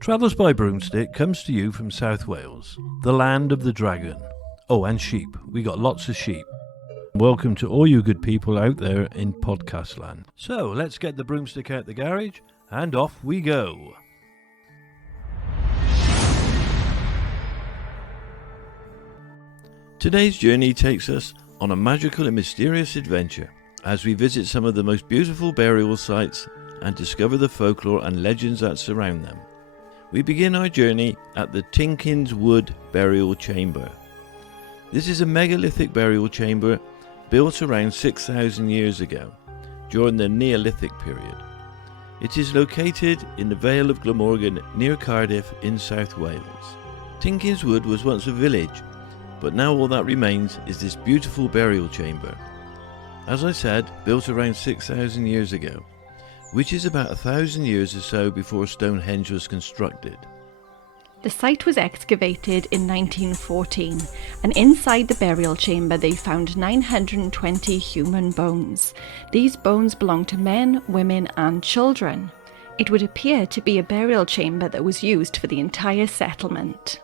Travels by Broomstick comes to you from South Wales, the land of the dragon. Oh, and sheep. We got lots of sheep. Welcome to all you good people out there in podcast land. So, let's get the broomstick out the garage, and off we go. Today's journey takes us on a magical and mysterious adventure as we visit some of the most beautiful burial sites and discover the folklore and legends that surround them. We begin our journey at the Tinkinswood Burial Chamber. This is a megalithic burial chamber built around 6,000 years ago, during the Neolithic period. It is located in the Vale of Glamorgan near Cardiff in South Wales. Tinkinswood was once a village, but now all that remains is this beautiful burial chamber. As I said, built around 6,000 years ago, which is about 1,000 years or so before Stonehenge was constructed. The site was excavated in 1914, and inside the burial chamber they found 920 human bones. These bones belonged to men, women and children. It would appear to be a burial chamber that was used for the entire settlement.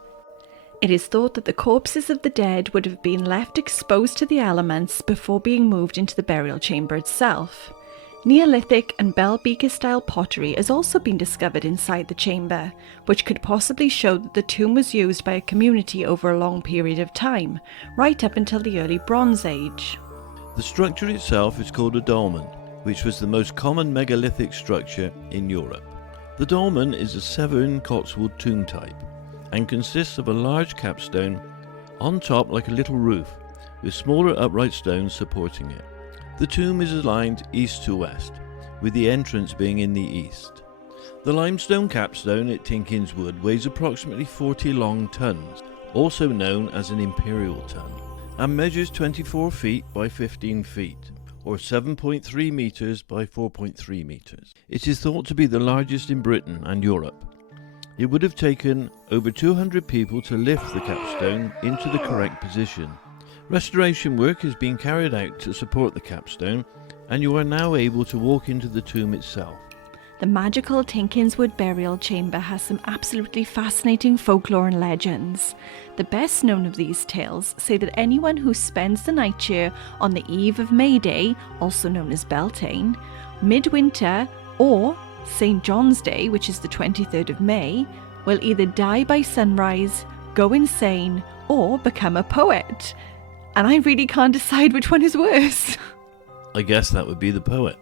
It is thought that the corpses of the dead would have been left exposed to the elements before being moved into the burial chamber itself. Neolithic and bell beaker style pottery has also been discovered inside the chamber, which could possibly show that the tomb was used by a community over a long period of time, right up until the early Bronze Age. The structure itself is called a dolmen, which was the most common megalithic structure in Europe. The dolmen is a Severn Cotswold tomb type and consists of a large capstone on top like a little roof, with smaller upright stones supporting it. The tomb is aligned east to west, with the entrance being in the east. The limestone capstone at Tinkinswood weighs approximately 40 long tons, also known as an imperial ton, and measures 24 feet by 15 feet, or 7.3 metres by 4.3 metres. It is thought to be the largest in Britain and Europe. It would have taken over 200 people to lift the capstone into the correct position. Restoration work has been carried out to support the capstone, and you are now able to walk into the tomb itself. The magical Tinkinswood Burial Chamber has some absolutely fascinating folklore and legends. The best known of these tales say that anyone who spends the night here on the eve of May Day, also known as Beltane, midwinter, or St John's Day, which is the 23rd of May, will either die by sunrise, go insane, or become a poet. And I really can't decide which one is worse. I guess that would be the poet.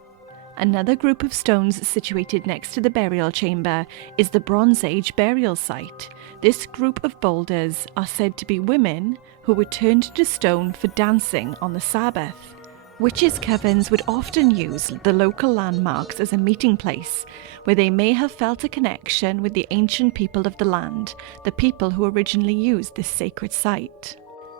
Another group of stones situated next to the burial chamber is the Bronze Age burial site. This group of boulders are said to be women who were turned into stone for dancing on the Sabbath. Witches' covens would often use the local landmarks as a meeting place, where they may have felt a connection with the ancient people of the land, the people who originally used this sacred site.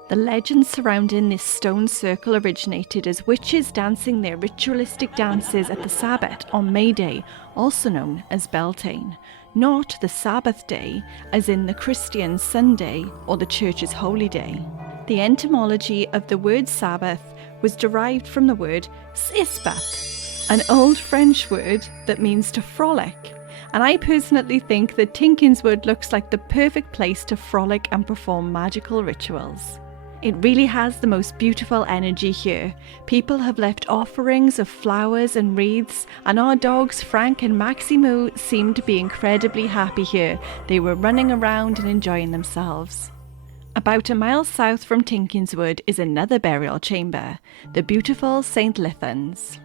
The legend surrounding this stone circle originated as witches dancing their ritualistic dances at the Sabbath on May Day, also known as Beltane, not the Sabbath day as in the Christian Sunday or the Church's holy day. The etymology of the word Sabbath was derived from the word Sisbath, an old French word that means to frolic. And I personally think that Tinkinswood looks like the perfect place to frolic and perform magical rituals. It really has the most beautiful energy here. People have left offerings of flowers and wreaths, and our dogs Frank and Maximu seem to be incredibly happy here. They were running around and enjoying themselves. About a mile south from Tinkinswood is another burial chamber, the beautiful St Lythans.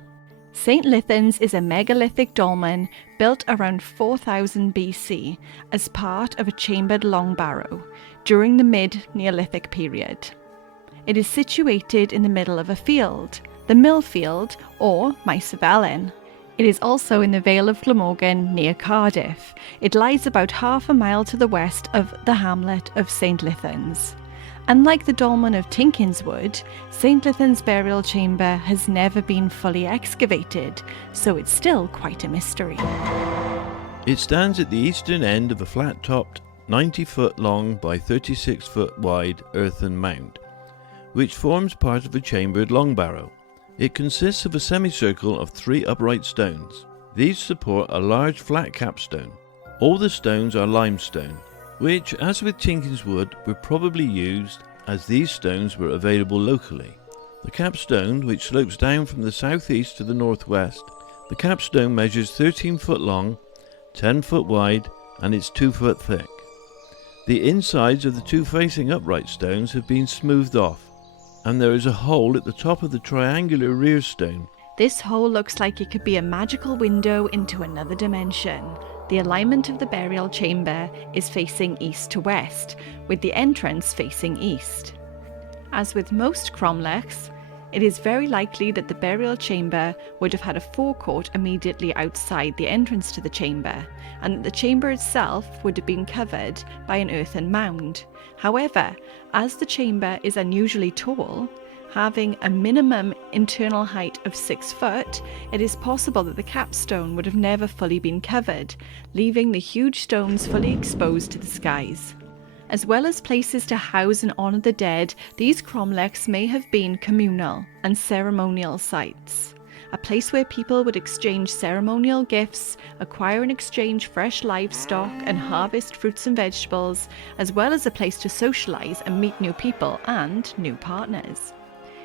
St Lythans is a megalithic dolmen built around 4000 BC as part of a chambered long barrow during the mid-Neolithic period. It is situated in the middle of a field, the Mill Field or Maes Felen. It is also in the Vale of Glamorgan near Cardiff. It lies about half a mile to the west of the hamlet of St Lythans. Unlike the dolmen of Tinkinswood, St Lythans Burial Chamber has never been fully excavated, so it's still quite a mystery. It stands at the eastern end of a flat-topped, 90-foot long by 36-foot wide earthen mound, which forms part of a chambered long barrow. It consists of a semicircle of 3 upright stones. These support a large flat capstone. All the stones are limestone, which, as with Tinkinswood, were probably used as these stones were available locally. The capstone, which slopes down from the southeast to the northwest, the capstone measures 13 foot long, 10 foot wide, and it's 2 foot thick. The insides of the 2 facing upright stones have been smoothed off, and there is a hole at the top of the triangular rear stone. This hole looks like it could be a magical window into another dimension. The alignment of the burial chamber is facing east to west, with the entrance facing east. As with most cromlechs, it is very likely that the burial chamber would have had a forecourt immediately outside the entrance to the chamber, and that the chamber itself would have been covered by an earthen mound. However, as the chamber is unusually tall, having a minimum internal height of 6 foot, it is possible that the capstone would have never fully been covered, leaving the huge stones fully exposed to the skies. As well as places to house and honour the dead, these cromlechs may have been communal and ceremonial sites. A place where people would exchange ceremonial gifts, acquire and exchange fresh livestock and harvest fruits and vegetables, as well as a place to socialise and meet new people and new partners.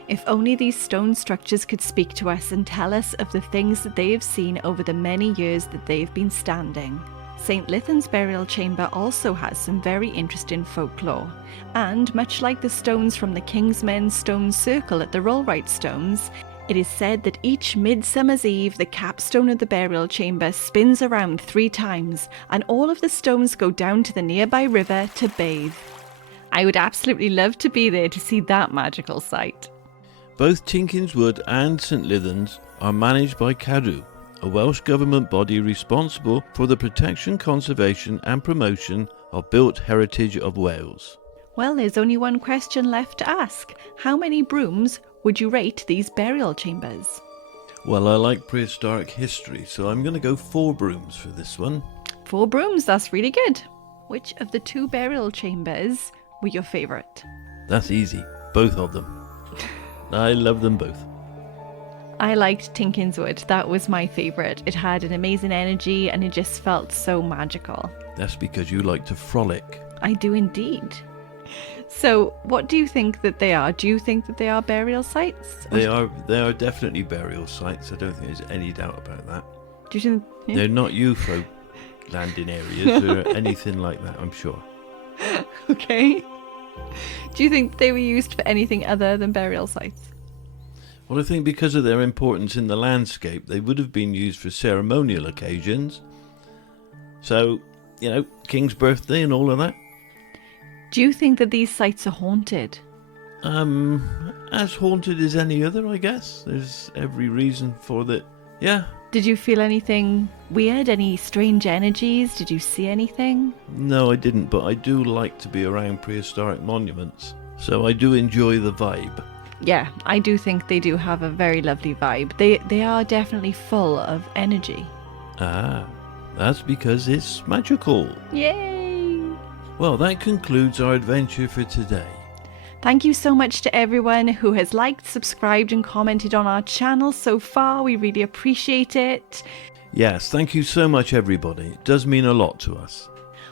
If only these stone structures could speak to us and tell us of the things that they have seen over the many years that they've been standing. St Lythans Burial Chamber also has some very interesting folklore, and much like the stones from the Kingsmen's Stone Circle at the Rollright Stones, it is said that each Midsummer's Eve the capstone of the burial chamber spins around 3 times, and all of the stones go down to the nearby river to bathe. I would absolutely love to be there to see that magical sight. Both Tinkinswood and St Lythans are managed by Cadw, a Welsh government body responsible for the protection, conservation and promotion of built heritage of Wales. Well, there's only one question left to ask. How many brooms would you rate these burial chambers? Well, I like prehistoric history, so I'm going to go 4 brooms for this one. 4 brooms, that's really good. Which of the 2 burial chambers were your favourite? That's easy, both of them. I love them both. I liked Tinkinswood. That was my favourite. It had an amazing energy and it just felt so magical. That's because you like to frolic. I do indeed. So, what do you think that they are? Do you think that they are burial sites? They are definitely burial sites. I don't think there's any doubt about that. Do you think? Yeah. They're not UFO landing areas or anything like that, I'm sure. Okay. Do you think they were used for anything other than burial sites? Well, I think because of their importance in the landscape, they would have been used for ceremonial occasions. So, King's birthday and all of that. Do you think that these sites are haunted? As haunted as any other, I guess. There's every reason for that. Yeah. Did you feel anything weird? Any strange energies? Did you see anything? No, I didn't, but I do like to be around prehistoric monuments. So I do enjoy the vibe. Yeah, I do think they do have a very lovely vibe. They are definitely full of energy. Ah, that's because it's magical. Yay! Well, that concludes our adventure for today. Thank you so much to everyone who has liked, subscribed and commented on our channel so far. We really appreciate it. Yes, thank you so much everybody. It does mean a lot to us.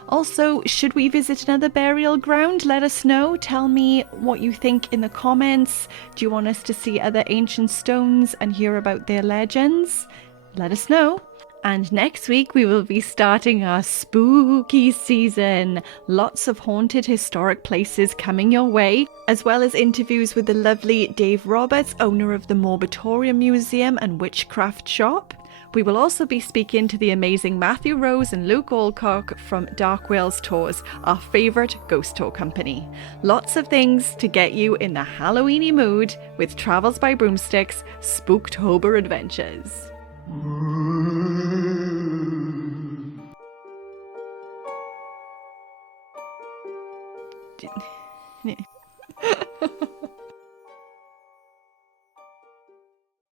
Also, should we visit another burial ground? Let us know. Tell me what you think in the comments. Do you want us to see other ancient stones and hear about their legends? Let us know. And next week we will be starting our spooky season. Lots of haunted historic places coming your way, as well as interviews with the lovely Dave Roberts, owner of the Morbitorium Museum and Witchcraft Shop. We will also be speaking to the amazing Matthew Rose and Luke Alcock from Dark Wales Tours, our favourite ghost tour company. Lots of things to get you in the Halloweeny mood with Travels by Broomstick's Spooktober adventures.